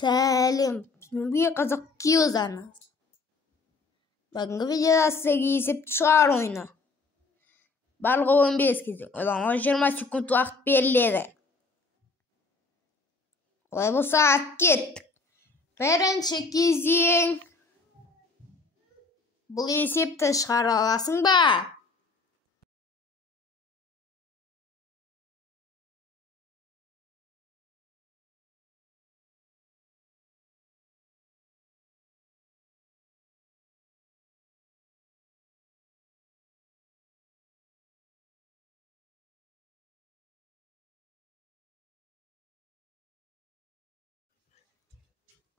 Сәлем, менің қызық киозаныз. Бүгінгі видеода сізге есепті шығару ойыны. Барлығы 15 кезең, ойлануға 20 секунд уақыт беріледі. Олай болса, кеттік. Бірінші кезең. Бұл есепті шығара аласың ба?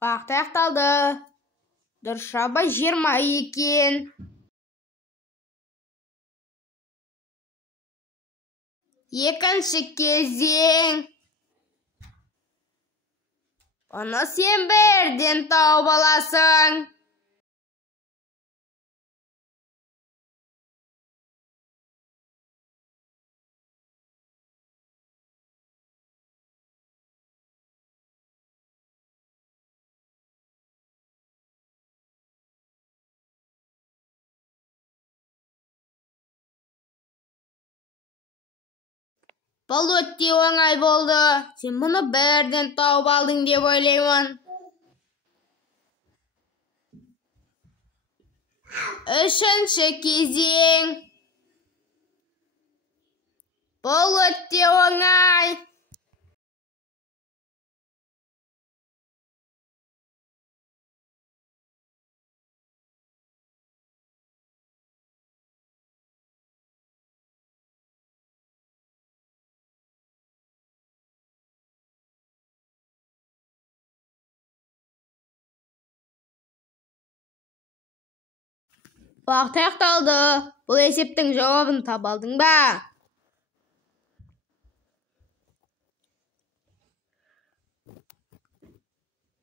Уақыт аяқталды. Дұрыс жауабы 20 екен. Екінші кезең. Оны сен бірден тауып аласың. Бұл өте оңай болды. Сен мұны бірден тауып алдың деп ойлаймын. Үшінші кезең. Бұл өте оңай. Уақыт аяқталды. Бұл есептің жауабын таба алдың ба?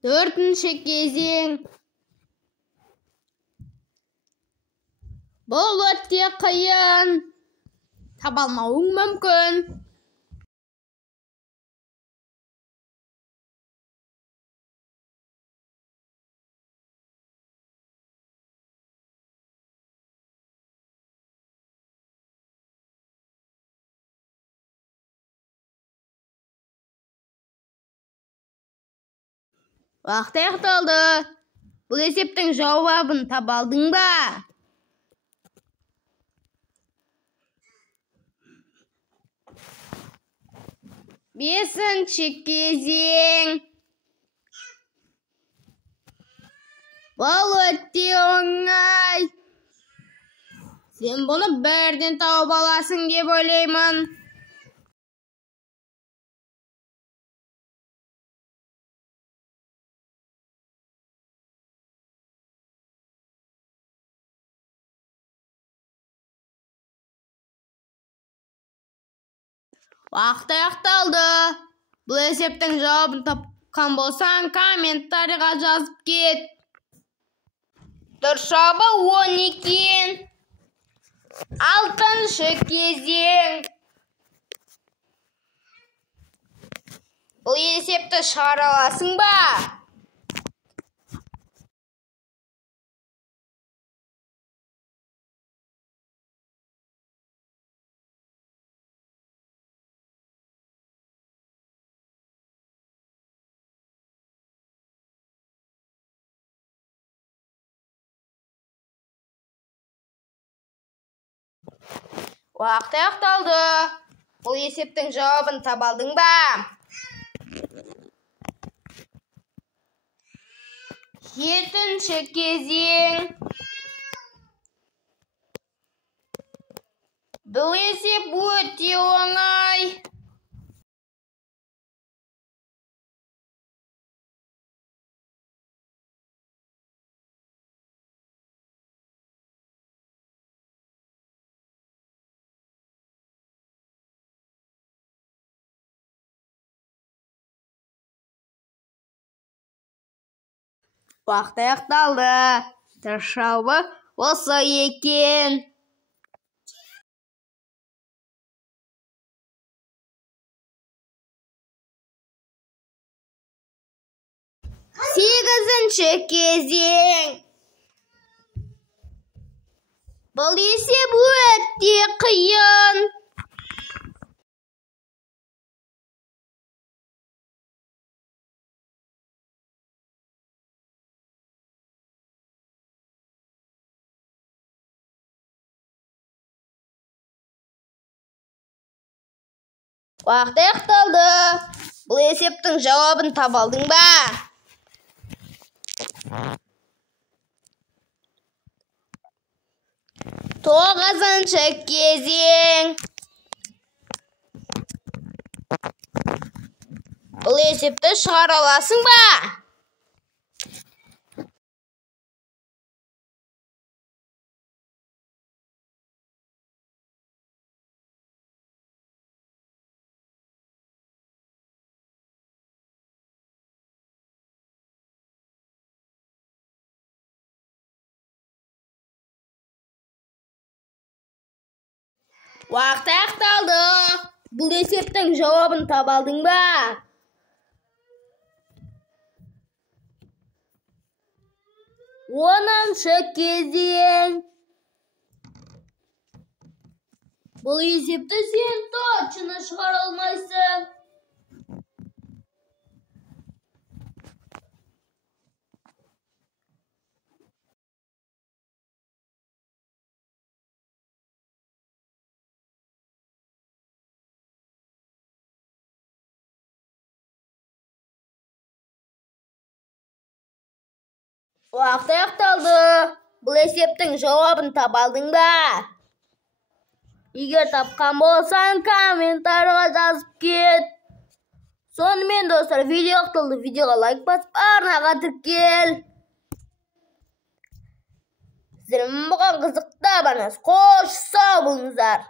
Төртінші кезең. Бұл өте қиын. Таба алмауың мүмкін. Уақыт аяқталды. Бұл есептің жауабын таба алдың ба? Бесінші кезең. Бұл өте оңай. Сен бұны бірден тауып аласың деп ойлаймын. Уақыт аяқталды. Бұл есептің жауабын тапқан болсаң, комментарийға жазып кет. Дұрыс жауабы 10 екен. Алтыншы кезең. Бұл есепті шығара аласың ба? Уақыт аяқталды. Бұл есептің жауабын таба алдың ба? Жетінші кезең. Бұл есеп өте оңай. Уақыт аяқталды. Дұрыс жауабы осы екен. 8-ci кезең. Бұл есеп өте қиын. Уақыт аяқталды. Бұл есептің жауабын таба алдың ба? 9-ci кезең. Бұл есепті шығара аласың ба? Уақыт аяқталды. Бұл есептің жауабын таба алдың ба? 10-шы кезең. Бұл есепті сен точно шығара алмайсың. Уақыт аяқталды. Бұл есептің жауабын таба алдың ба? Егер тапқан болсаң, комментарийға жазып кет. Сонымен достар, видео аяқталды. Видеоға лайк басып, арнаға тіркел. Сіздермен болған қызықты арнамыз. Қош сау болыңыздар.